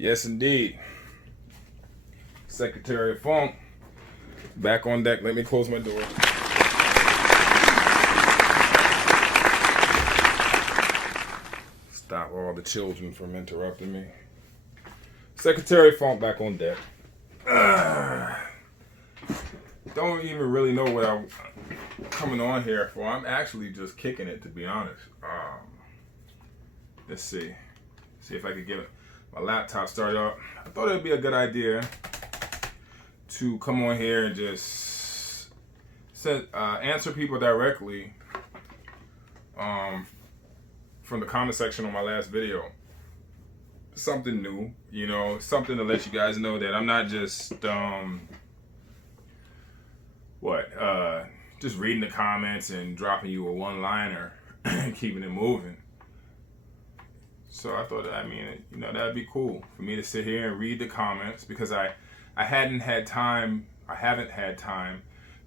Yes, indeed. Secretary of Funk, back on deck. Let me close my door. Stop all the children from interrupting me. Secretary of Funk back on deck. Don't even really know what I'm coming on here for. I'm actually just kicking it, to be honest. Let's see. See if I could get my laptop started up. I thought it would be a good idea to come on here and just answer people directly from the comment section on my last video. Something new, you know, something to let you guys know that I'm not just just reading the comments and dropping you a one-liner and keeping it moving. So I thought, that'd be cool for me to sit here and read the comments, because I haven't had time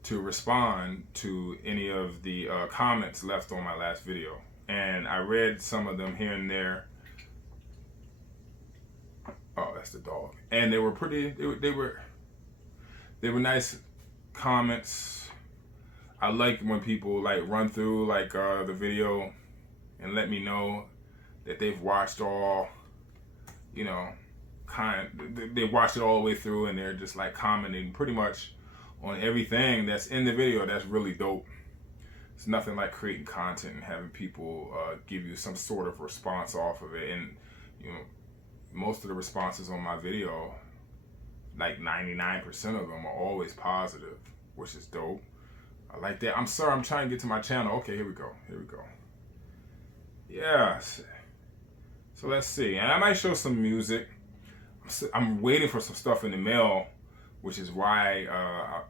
to respond to any of the comments left on my last video. And I read some of them here and there. Oh, that's the dog. And they were pretty, they were nice comments. I like when people like run through the video and let me know that they've watched all, they watched it all the way through, and they're just like commenting pretty much on everything that's in the video. That's really dope. It's nothing like creating content and having people give you some sort of response off of it. And, most of the responses on my video, like 99% of them, are always positive, which is dope. I like that. I'm sorry, I'm trying to get to my channel. Okay, here we go. Yeah. So let's see. And I might show some music. I'm waiting for some stuff in the mail, which is why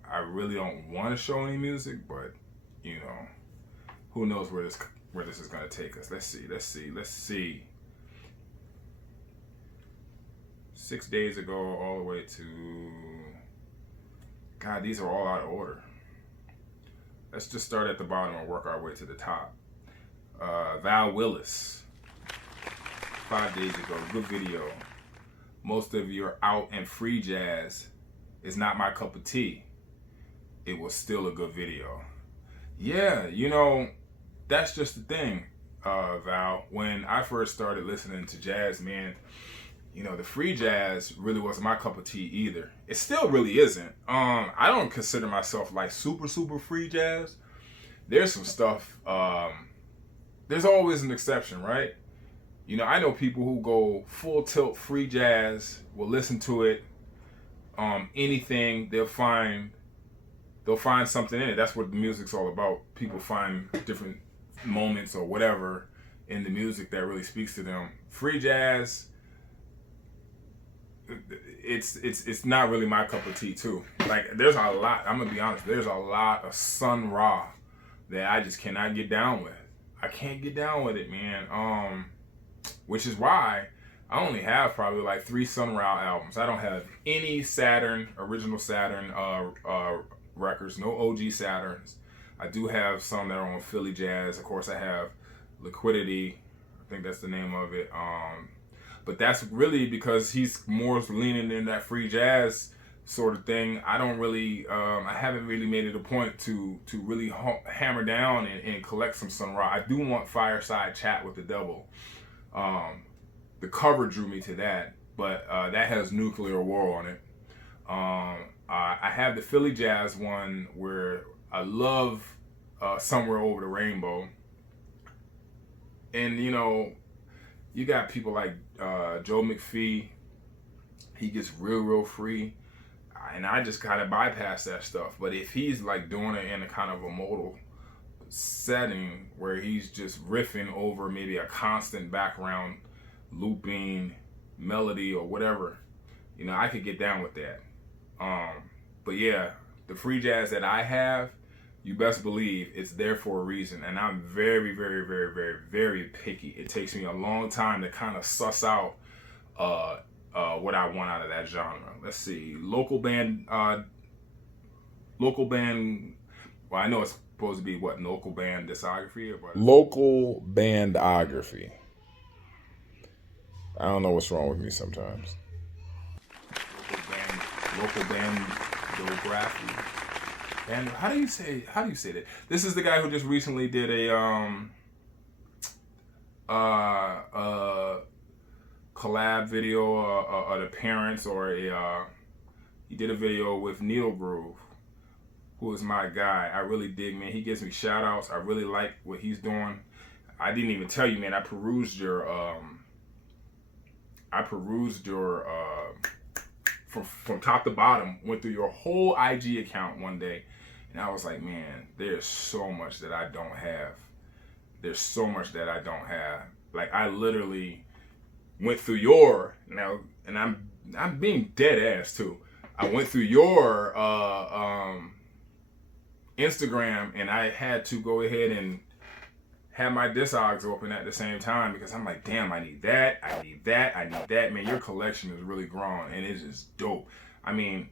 I really don't want to show any music, but, who knows where this is going to take us. Let's see. 6 days ago, all the way to... God, these are all out of order. Let's just start at the bottom and work our way to the top. Val Willis. 5 days ago, good video. Most of your out and free jazz is not my cup of tea. It was still a good video. Yeah, that's just the thing, Val. When I first started listening to jazz, man, the free jazz really wasn't my cup of tea either. It still really isn't. I don't consider myself like super free jazz. There's some stuff, there's always an exception, right? I know people who go full tilt free jazz, will listen to it, anything, they'll find something in it. That's what the music's all about. People find different moments or whatever in the music that really speaks to them. Free jazz, it's not really my cup of tea too. Like, there's a lot, I'm gonna be honest, there's a lot of Sun Ra that I just cannot get down with. I can't get down with it, man. Which is why I only have probably like 3 Sun Ra albums. I don't have any original Saturn records, no OG Saturns. I do have some that are on Philly Jazz. Of course, I have Liquidity, I think that's the name of it. But that's really because he's more leaning in that free jazz sort of thing. I don't really, I haven't really made it a point to really hammer down and collect some Sun Ra. I do want Fireside Chat with the Devil. The cover drew me to that, but that has Nuclear War on it. I have the Philly Jazz one where I love Somewhere Over the Rainbow. And, you got people like Joe McPhee. He gets real free. And I just kind of bypass that stuff. But if he's like doing it in a kind of a modal setting where he's just riffing over maybe a constant background looping melody or whatever, I could get down with that. But yeah, the free jazz that I have, you best believe it's there for a reason. And I'm very picky. It takes me a long time to kind of suss out what I want out of that genre. Let's see. Local band, well, I know it's supposed to be what, local band discography or what? Localbandography. I don't know what's wrong with me sometimes. Localbandography. And how do you say that? This is the guy who just recently did a collab video, an appearance, or he did a video with Neil Groove, who is my guy. I really dig, man. He gives me shout outs. I really like what he's doing. I didn't even tell you, man. I perused your from top to bottom, went through your whole IG account one day, and I was like, man, there's so much that I don't have. There's so much that I don't have. Like, I literally went through your, now, and I'm being dead ass too. I went through your Instagram, and I had to go ahead and have my discogs open at the same time, because I'm like, damn, I need that, I need that, I need that. Man, your collection is really grown, and it's just dope. I mean,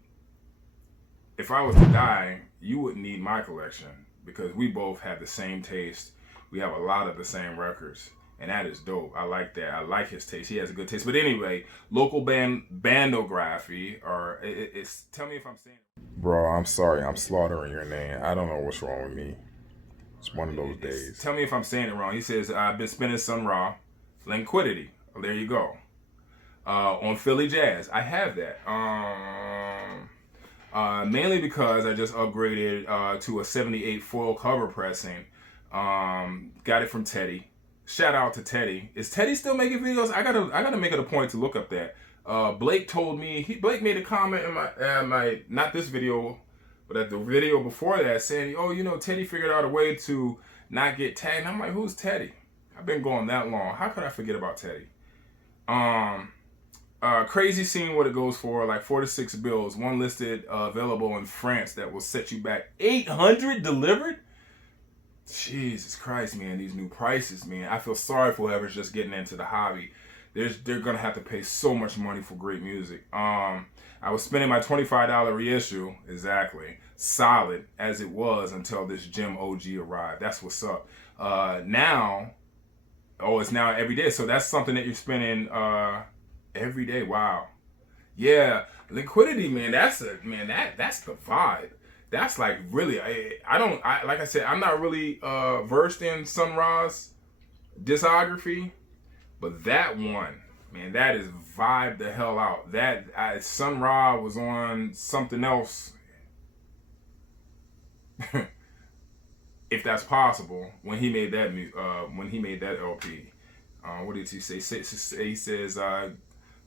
if I was to die, you wouldn't need my collection, because we both have the same taste. We have a lot of the same records, and that is dope. I like that. I like his taste. He has a good taste. But anyway, Localbandography, or it's, tell me if I'm saying. Bro, I'm sorry. I'm slaughtering your name. I don't know what's wrong with me. It's one of those days. Tell me if I'm saying it wrong. He says, I've been spinning Sun Ra, Liquidity. Oh, there you go. On Philly Jazz. I have that. Mainly because I just upgraded to a 78 foil cover pressing. Got it from Teddy. Shout out to Teddy. Is Teddy still making videos? I gotta make it a point to look up that. Blake told me, Blake made a comment in my not this video, but at the video before that, saying, oh, you know, Teddy figured out a way to not get tagged. And I'm like, who's Teddy? I've been going that long. How could I forget about Teddy? Crazy seeing what it goes for, like 4 to 6 bills. One listed available in France that will set you back 800 delivered. Jesus Christ, man, these new prices, man. I feel sorry for whoever's just getting into the hobby. They're gonna have to pay so much money for great music. I was spending my $25 reissue, exactly, solid as it was until this Gem OG arrived. That's what's up. Now, it's now every day. So that's something that you're spending every day. Wow. Yeah, Liquidity, man. That's the vibe. That's like really. Like I said, I'm not really versed in Sun Ra's discography. But that one, man, that is vibe the hell out. That Sun Ra was on something else, if that's possible, when he made that LP. What did he say? He says,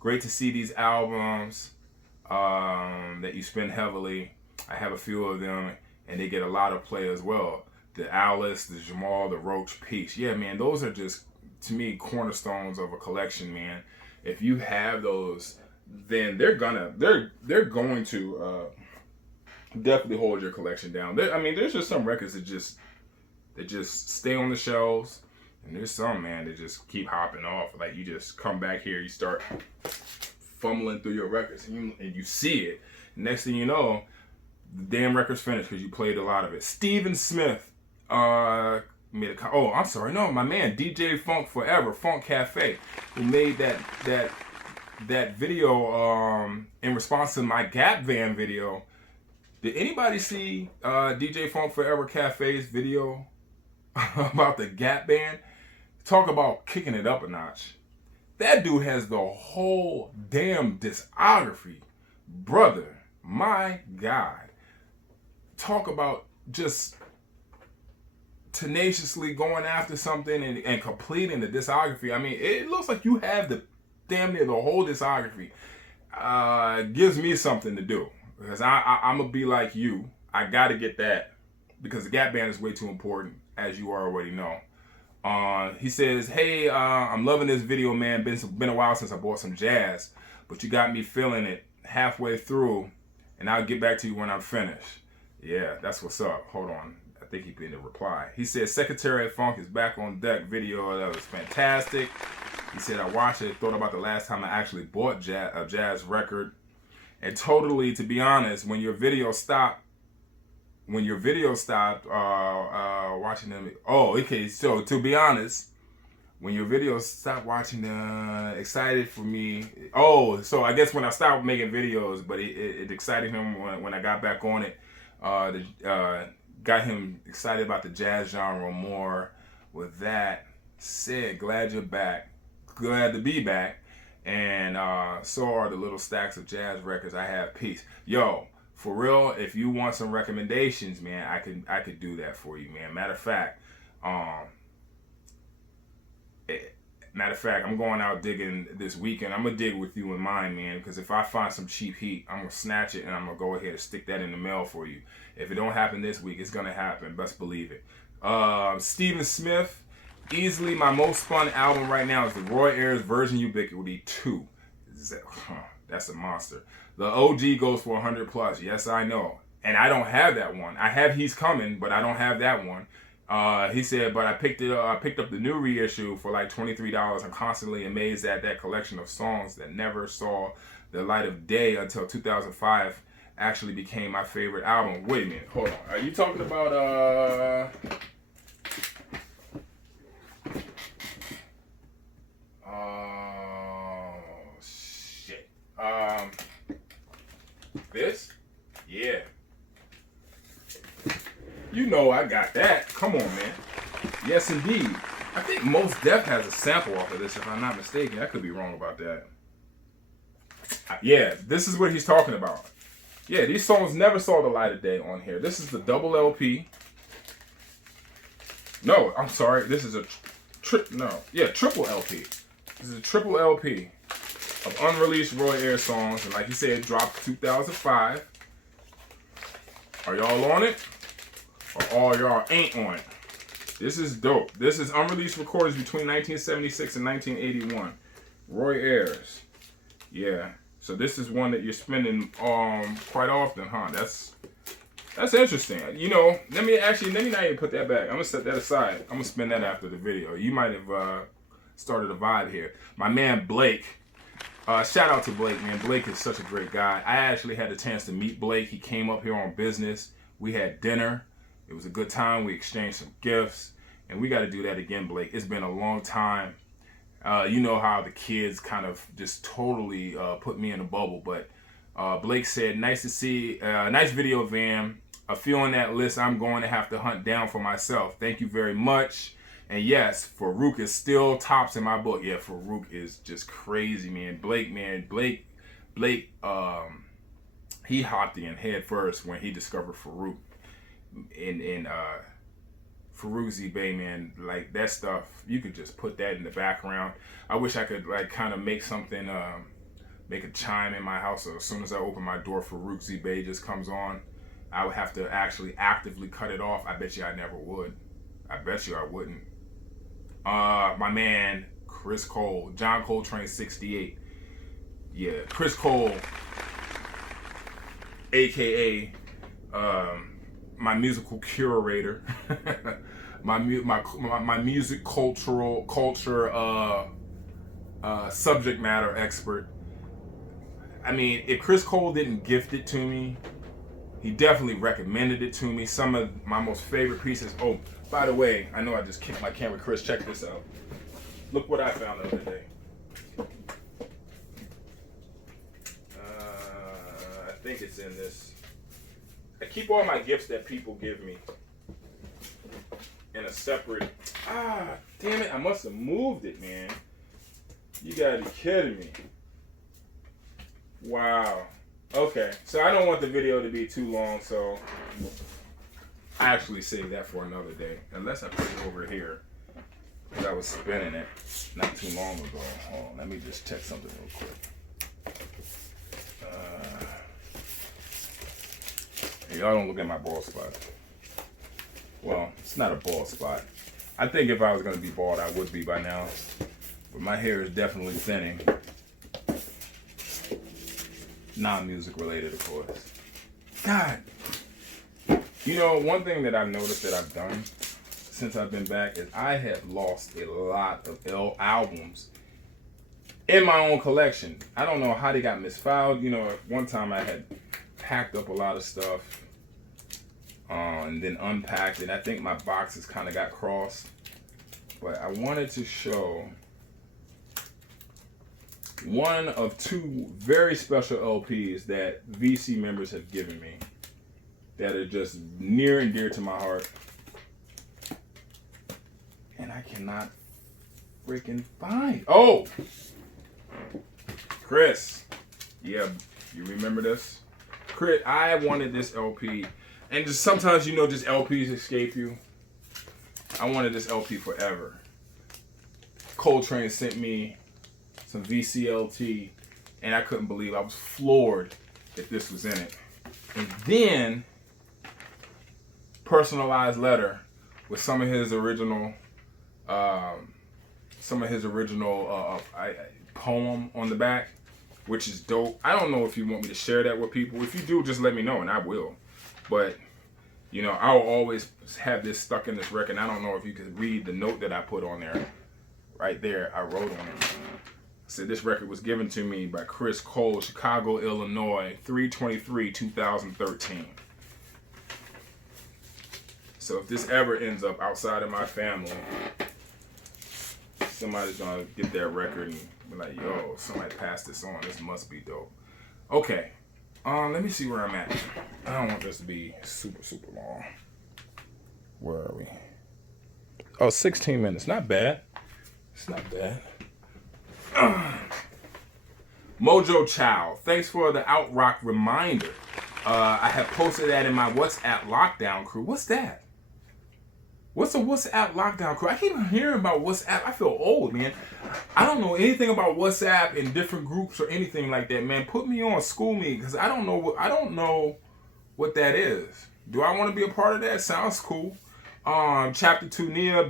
great to see these albums that you spend heavily. I have a few of them, and they get a lot of play as well. The Alice, the Jamal, the Roach piece. Yeah, man, those are just, to me, cornerstones of a collection, man. If you have those, then they're going to definitely hold your collection down. There's just some records that just stay on the shelves, and there's some, man, that just keep hopping off. Like, you just come back here, you start fumbling through your records, and you see it. Next thing you know, the damn record's finished because you played a lot of it. Steven Smith made a my man DJ Funk Forever, Funk Cafe, who made that video in response to my Gap Van video. Did anybody see DJ Funk Forever Cafe's video about the Gap Band? Talk about kicking it up a notch. That dude has the whole damn discography, brother. My God. Talk about just tenaciously going after something and completing the discography. I mean, it looks like you have the damn near the whole discography. Gives me something to do, because I'm gonna be like you. I gotta get that, because the Gap Band is way too important, as you already know. He says, hey, I'm loving this video, man. Been a while since I bought some jazz, but you got me feeling it halfway through, and I'll get back to you when I'm finished. Yeah, that's what's up. Hold on. I think he put in a reply. He said, Secretary of Funk is back on deck video. That was fantastic. He said, I watched it, thought about the last time I actually bought a jazz record. And totally, to be honest, when your video stopped watching them. Oh, okay. So to be honest, when your videos stop watching, excited for me. Oh, so I guess when I stopped making videos, but it excited him when I got back on it. Got him excited about the jazz genre more. With that said, glad you're back. Glad to be back. And so are the little stacks of jazz records I have. Peace. Yo, for real, if you want some recommendations, man, I could do that for you, man. Matter of fact, I'm going out digging this weekend. I'm gonna dig with you in mind, man, because if I find some cheap heat, I'm gonna snatch it and I'm gonna go ahead and stick that in the mail for you. If it don't happen this week, it's gonna happen. Best believe it. Steven Smith, easily my most fun album right now is the Roy Ayers Virgin Ubiquity 2. That's a monster. The OG goes for 100 plus. Yes, I know. And I don't have that one. I have He's Coming, but I don't have that one. He said, but I picked up the new reissue for like $23. I'm constantly amazed at that collection of songs that never saw the light of day until 2005 actually became my favorite album. Wait a minute, hold on. Are you talking about shit. This? Yeah. You know I got that. Come on, man. Yes, indeed. I think Mos Def has a sample off of this, if I'm not mistaken. I could be wrong about that. Yeah, this is what he's talking about. Yeah, these songs never saw the light of day on here. This is the double LP. No, I'm sorry. This is a triple LP. This is a triple LP of unreleased Roy Ayers songs. And like you said, it dropped 2005. Are y'all on it? Or all y'all ain't on it? This is dope. This is unreleased recordings between 1976 and 1981. Roy Ayers. Yeah. So this is one that you're spending quite often, huh? That's interesting. You know, let me not even put that back. I'm gonna set that aside. I'm gonna spin that after the video. You might have started a vibe here. My man Blake. Shout out to Blake, man. Blake is such a great guy. I actually had the chance to meet Blake. He came up here on business. We had dinner. It was a good time. We exchanged some gifts. And we got to do that again, Blake. It's been a long time. You know how the kids kind of just totally put me in a bubble. But Blake said, nice to see. Nice video, Van. A few on that list I'm going to have to hunt down for myself. Thank you very much. And yes, Farouk is still tops in my book. Yeah, Farouk is just crazy, man. Blake, he hopped in head first when he discovered Farouk. In Farouk Z-Bay, man, like that stuff, you could just put that in the background. I wish I could like kind of make something, make a chime in my house. So as soon as I open my door, Farouk Z-Bay just comes on. I would have to actually actively cut it off. I bet you I never would. I bet you I wouldn't. My man, Chris Cole, John Coltrane 68. Yeah, Chris Cole, AKA, my musical curator, my music culture subject matter expert. I mean, if Chris Cole didn't gift it to me, he definitely recommended it to me. Some of my most favorite pieces. Oh, by the way, I know I just kicked my camera. Chris, check this out. Look what I found the other day. I think it's in this. I keep all my gifts that people give me in a separate. Damn it! I must have moved it, man. You gotta be kidding me. Wow. Okay, so I don't want the video to be too long, so I actually saved that for another day. Unless I put it over here, because I was spinning it not too long ago. Hold on, let me just check something real quick. Hey, y'all don't look at my bald spot. Well, it's not a bald spot. I think if I was going to be bald, I would be by now. But my hair is definitely thinning. Non-music related, of course. God. You know, one thing that I've noticed that I've done since I've been back is I have lost a lot of albums in my own collection. I don't know how they got misfiled. You know, at one time I had packed up a lot of stuff and then unpacked it. I think my boxes kind of got crossed. but I wanted to show one of two very special LPs that VC members have given me that are just near and dear to my heart. And I cannot freaking find. Oh! Chris. Yeah, you remember this? Chris, I wanted this LP. And just sometimes, you know, just LPs escape you. I wanted this LP forever. Coltrane sent me some VCLT, and I couldn't believe, I was floored if this was in it. And then, personalized letter with some of his original poem on the back, which is dope. I don't know if you want me to share that with people. If you do, just let me know, and I will. But, you know, I will always have this stuck in this record. I don't know if you could read the note that I put on there. Right there, I wrote on it. Said this record was given to me by Chris Cole, Chicago, Illinois, 3/23/2013. So if this ever ends up outside of my family, somebody's gonna get that record and be like, yo, somebody passed this on. This must be dope. Okay. Let me see where I'm at. I don't want this to be super, super long. Where are we? Oh, 16 minutes. Not bad. It's not bad. Mojo Chow, thanks for the outrock reminder. I have posted that in my WhatsApp lockdown crew. What's that? What's a WhatsApp lockdown crew? I keep hearing about WhatsApp. I feel old, man. I don't know anything about WhatsApp and different groups or anything like that, man. Put me on, school me, because I don't know what that is. Do I want to be a part of that? Sounds cool. Chapter 2 Nia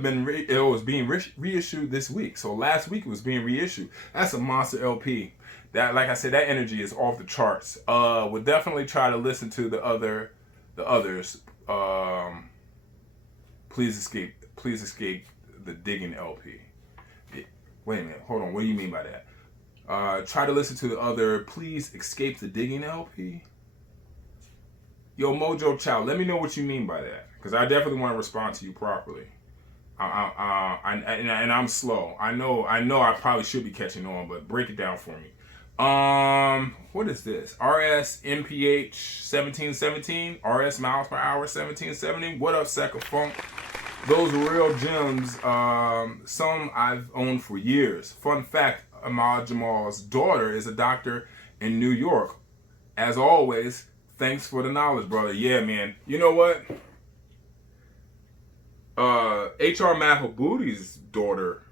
was being reissued this week. So last week it was being reissued. That's a monster LP. That, like I said, that energy is off the charts. We'll definitely try to listen to the others. Please escape the Digging LP. Wait a minute, hold on. What do you mean by that? Try to listen to the other Please Escape the Digging LP. Yo, Mojo Chow, let me know what you mean by that, because I definitely want to respond to you properly. And I'm slow. I know I probably should be catching on, but break it down for me. What is this? RS MPH 1717, RS miles per hour 1770. What up, Second Funk? Those are real gems. Some I've owned for years. Fun fact: Ahmad Jamal's daughter is a doctor in New York. As always, thanks for the knowledge, brother. Yeah, man. You know what? H.R. Mahabooty's daughter,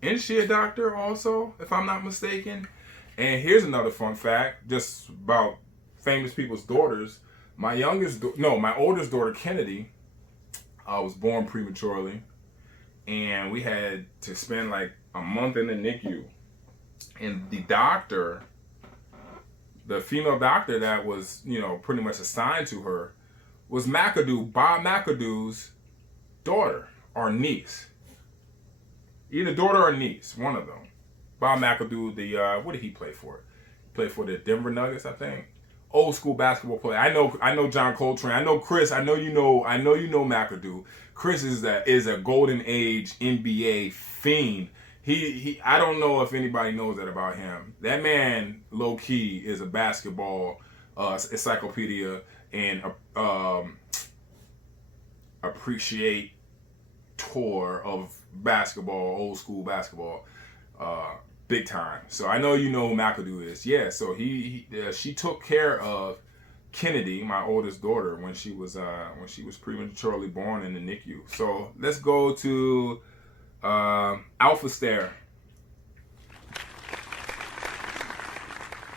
isn't she a doctor also, if I'm not mistaken? And here's another fun fact, just about famous people's daughters. My oldest daughter, Kennedy, was born prematurely, and we had to spend like a month in the NICU. And the doctor, the female doctor that was, pretty much assigned to her, was McAdoo, Bob McAdoo's daughter or niece. Either daughter or niece, one of them. Bob McAdoo, what did he play for? He played for the Denver Nuggets, I think. Old school basketball player. I know John Coltrane. I know Chris. I know you know McAdoo. Chris is a golden age NBA fiend. I don't know if anybody knows that about him. That man, low key, is a basketball encyclopedia and appreciate tour of basketball, old school basketball, big time. So I know you know who McAdoo is. Yeah. So she took care of Kennedy, my oldest daughter, when she was prematurely born in the NICU. So let's go to Alphastare.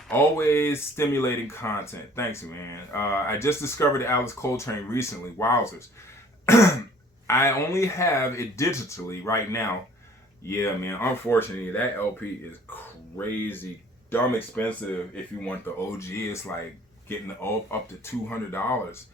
Always stimulating content. Thanks, man. I just discovered Alice Coltrane recently. Wowzers. I only have it digitally right now. Yeah, man. Unfortunately, that LP is crazy, dumb expensive. If you want the OG, it's like getting up to $200.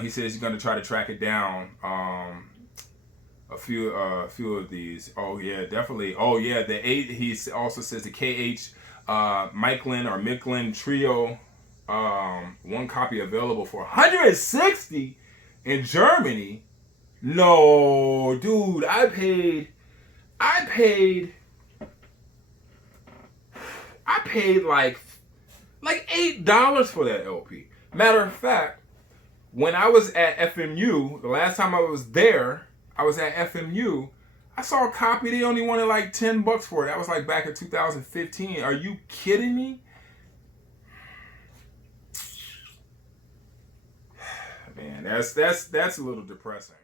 He says he's gonna try to track it down. A few of these. Oh yeah, definitely. Oh yeah, the 8. He also says the KH Micklin Trio. One copy available for $160 in Germany. No, dude, I paid I paid like $8 for that LP. Matter of fact, when I was at FMU, the last time I was there, I was at FMU. I saw a copy. They only wanted like $10 for it. That was like back in 2015. Are you kidding me? Man, that's a little depressing.